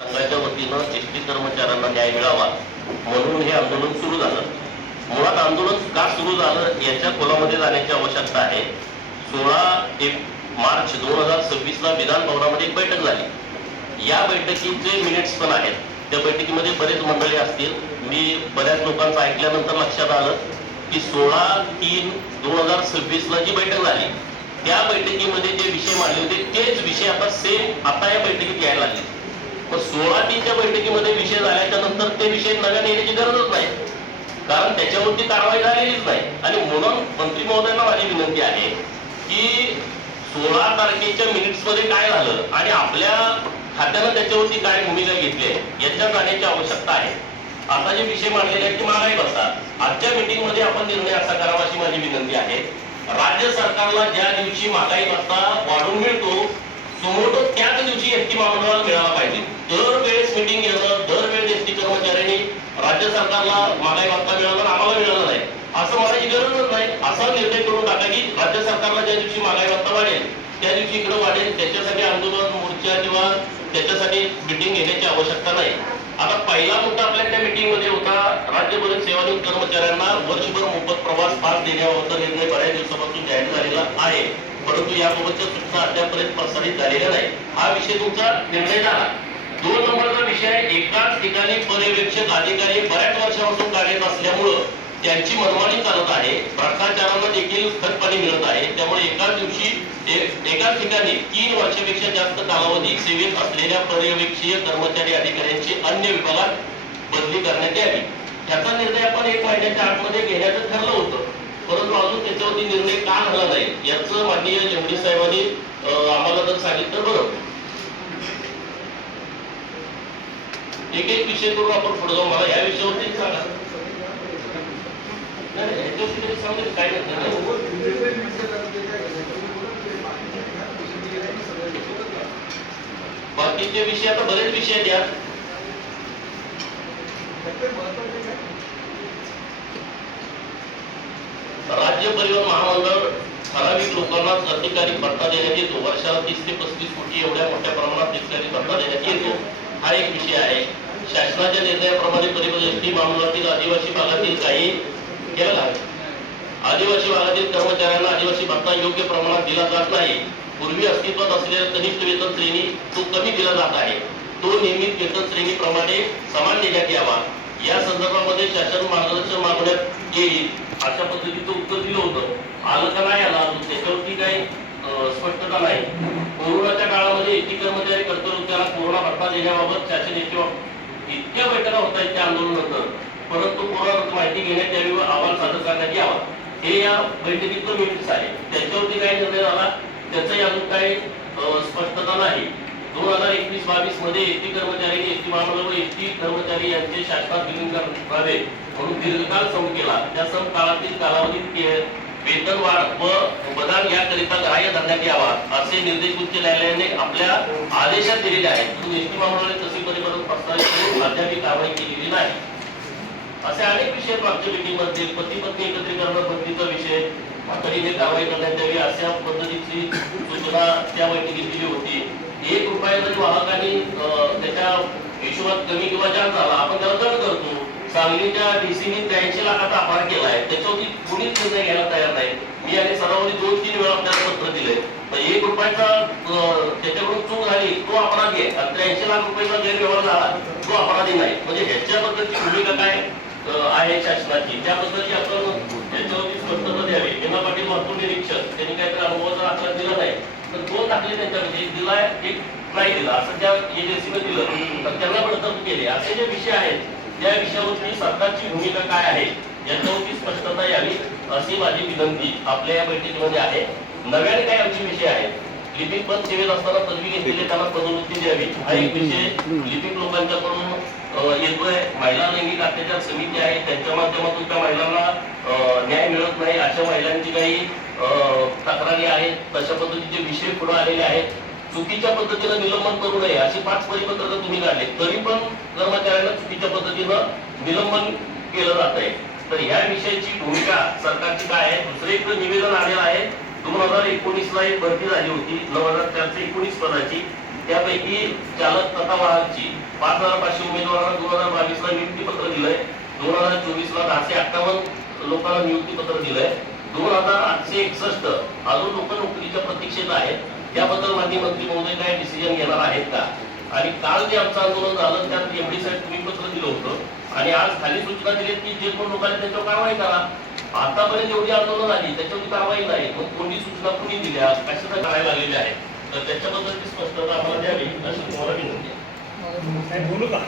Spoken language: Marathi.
संघाच्या वतीनं एसटी कर्मचाऱ्यांना न्याय मिळावा म्हणून हे आंदोलन सुरू झालं. मुळात आंदोलन का सुरू झालं याच्या खोलामध्ये जाण्याची आवश्यकता आहे. 16 मार्च 2026 ला विधान भवनामध्ये एक बैठक झाली. या बैठकीचे मिनिट्स पण आहेत. त्या बैठकीमध्ये बरेच मंडळी असतील. मी बऱ्याच लोकांचं ऐकल्यानंतर लक्षात आलं की 16/3/2026 ला जी बैठक झाली त्या बैठकीमध्ये जे विषय मांडले होते तेच विषय आता सेम आता या बैठकीत यायला लागले. 16/3च्या बैठकीमध्ये विषय झाल्याच्या नंतर ते विषय नव्याने येण्याची गरजच नाही, कारण त्याच्यावरती कारवाई झालेलीच नाही. आणि म्हणून मंत्री महोदयांना माझी विनंती आहे की 16 तारखेच्या मिनिट्स मध्ये काय झालं आणि आपल्या खात्यानं त्याच्यावरती काय भूमिका घेतली आहे याच्या जाण्याची आवश्यकता आहे. आता जे विषय मांडलेले आहेत की महागाई भत्ता, आजच्या मीटिंग मध्ये आपण निर्णय असा करावा अशी माझी विनंती आहे. राज्य सरकारला ज्या दिवशी महागाई भत्ता वाढून मिळतो समोर त्याच दिवशी एसटी महामंडळाला मिळाला पाहिजे. दरवेळेस मीटिंग घेणं, दरवेळेस एसटी कर्मचाऱ्यांनी राज्य सरकारला महागाई भत्ता मिळाला आम्हाला मिळाला नाही असं म्हणायची गरजच नाही. असा निर्णय करून टाका की राज्य सरकारला ज्या दिवशी महागाई भत्ता वाढेल त्या दिवशी इकडे वाढेल. त्याच्यासाठी आंदोलन, मोर्चा किंवा त्याच्यासाठी मीटिंग घेण्याची आवश्यकता नाही. आता पहिला मुद्दा आपल्या त्या मीटिंग मध्ये होता राज्यभरात सेवानिवृत्त कर्मचाऱ्यांना वर्षभर मोफत प्रवास पास देण्याबाबतचा निर्णय बऱ्याच दिवसापासून जाहीर झालेला आहे, परंतु याबाबतच्या सूचना अद्यापर्यंत प्रसारित झालेल्या नाही. हा विषय तुमचा निर्णय झाला. 2 नंबरचा विषय, एकाच ठिकाणी पर्यवेक्षक अधिकारी बऱ्याच वर्षापासून कार्यरत असल्यामुळं त्यांची मनमानी चालत आहे. भ्रष्टाचारांना देखील खतपाणी मिळत आहे. त्यामुळे एकाच दिवशी एकाच ठिकाणी 3 वर्षापेक्षा जास्त कालावधी सेवेत असलेल्या पर्यवेक्षीय कर्मचारी अधिकाऱ्यांची अन्य विभागात बदली करण्यात यावी. त्याचा निर्णय आपण 1 महिन्याच्या आतमध्ये घेण्याचं ठरलं होतं, परंतु अजून त्याच्यावरती निर्णय का झाला नाही याचं माननीय एमडी साहेबांनी आम्हाला जर सांगितलं बरं. एक एक विषय करून आपण पुढे जाऊ. मला या विषयावरती सांगा. काय बाकीचे विषय आता बरेच विषय द्या. राज्य परिवहन महामंडळ ठराविक लोकांना अधिकारी भत्ता देण्यात येतो. वर्षाला 30 ते 35 कोटी एवढ्या मोठ्या प्रमाणात अधिकारी भत्ता देण्यात येतो. हा एक विषय आहे. शासनाच्या निर्णयाप्रमाणे परिवहन एसटी महामंडळातील आदिवासी भागातील काही केला आहे. आदिवासी भागातील कर्मचाऱ्यांना आदिवासी भत्ता योग्य प्रमाणात दिला जात नाही. पूर्वी अस्तित्वात असलेल्या कनिष्ठ वेतन श्रेणी तो कमी दिला जात आहे. तो नियमित वेतन श्रेणीप्रमाणे समान देण्यात यावा. या संदर्भामध्ये शासन मार्गदर्शन मागण्यात येईल अशा पद्धतीचं उत्तर दिलं होतं. आलं का नाही आला त्याच्यावरती काही स्पष्टता नाही. कोरोनाच्या काळामध्ये एसटी कर्मचारी कर्तव्याला कोरोना भत्ता देण्याबाबत शासन इतक्या बैठका होत आहेत त्या आंदोलनानंतर, परंतु कोरोनाबद्दल माहिती घेण्यात यावी व अहवाल सादर करण्यात यावा. हे या बैठकीतलं मिनिट्स आहे. त्याच्यावरती काय निर्णय झाला त्याचंही अजून काही स्पष्टता नाही. 2021-22 मध्ये एसटी कर्मचारी, एसटी महामंडळ व एसटी कर्मचारी यांचे शासनात विलीन करावे म्हणून दीर्घकाळ सम केला. त्या सम काळातील कालावधीत वेतन वाढ व बदल याकरिता ग्राह्य धरण्यात यावा असे निर्देश उच्च न्यायालयाने आपल्या आदेशात दिलेले आहेत. एसटी महामंडळाने तशी परिवर्तन प्रस्तावित करून अद्याप कारवाई केलेली नाही. असे अनेक विषय मागच्या मीटिंग मध्ये पती पत्नी एकत्रीकरण बंदीचा विषय तातडीने कारवाई करण्यात यावी अशा पद्धतीची सूचना त्या बैठकीत दिली होती. 1 रुपया जरी वाहकांनी त्याच्या हिशोबात कमी किंवा जास्त झाला आपण त्याला दंड करतो. सांगलीच्या डीसीने 83 लाखाचा अपहार केलाय, त्याच्यावरती कोणीच निर्णय घ्यायला तयार नाही. मी आणि सरावानी 2-3 वेळा आपल्याला पत्र दिले. 1 रुपयाचा त्याच्याकडून चूक झाली तो अपराधी आहे, 83 लाख रुपयाचा गैरव्यवहार झाला तो अपराधी नाही. म्हणजे ह्याच्याबद्दलची भूमिका काय आहे शासनाची त्याबद्दलची आपण त्याच्यावरती स्पष्टता द्यावी. हेमा पाटील महत्व निरीक्षक त्यांनी काहीतरी अनुभवाचा आकडा दिला नाही तर 2 टाकले त्यांच्यामध्ये, 1 दिला 1 नाही दिला असं त्या एजन्सीने दिलं तर त्यांना बडतर्फ केले. असे जे विषय आहेत त्या विषयावरती सरकारची भूमिका काय आहे याच्यावरती स्पष्टता यावी अशी माझी विनंती आपल्या या बैठकीमध्ये आहे. नव्याने काय आमचे विषय आहेत. लिपिक पद सेवेत असताना पदवी घेतलेले त्यांना पदोन्नती द्यावी हा एक विषय लिपिक लोकांच्याकडून येतोय. महिला लैंगिक अत्याचार समिती आहे त्यांच्या माध्यमातून त्या महिलांना न्याय मिळत नाही अशा महिलांची काही तक्रारी आहेत. तशा पद्धतीचे विषय पुढे आलेले आहेत. चुकीच्या पद्धतीनं निलंबन करू नये अशी 5 परिपत्रक तुम्ही काढले तरी पण कर्मचाऱ्यांना चुकीच्या पद्धतीनं निलंबन केलं जात आहे. तर ह्या विषयाची भूमिका सरकारची काय आहे. दुसरे एक निवेदन आलेलं आहे. 2019 ला एक भरती झाली होती 9419 पदाची, त्यापैकी चालक तथा वाहकची 5,500 उमेदवारांना 2022ला नियुक्तीपत्र दिलंय, 2024ला 658 लोकांना नियुक्तीपत्र दिलंय, 2,861 अजून लोक नोकरीच्या प्रतीक्षेत आहेत. त्याबद्दल माननीय मंत्री महोदय काय डिसिजन घेणार आहेत का? आणि काल जे आमचं आंदोलन झालं त्यात एमडी साहेब तुम्ही पत्र दिलं होतं आणि आज खाली सूचना दिली की जे कोण लोकांनी त्याच्यावर कारवाई करा. आतापर्यंत एवढी आंदोलन आली त्याच्यावरती कारवाई नाही, मग कोणती सूचना कुणी दिल्या, कशाला करायला लागलेल्या आहेत, तर त्याच्याबद्दलची स्पष्टता आम्हाला द्यावी अशी तुम्हाला विनंती आहे. बोलू का?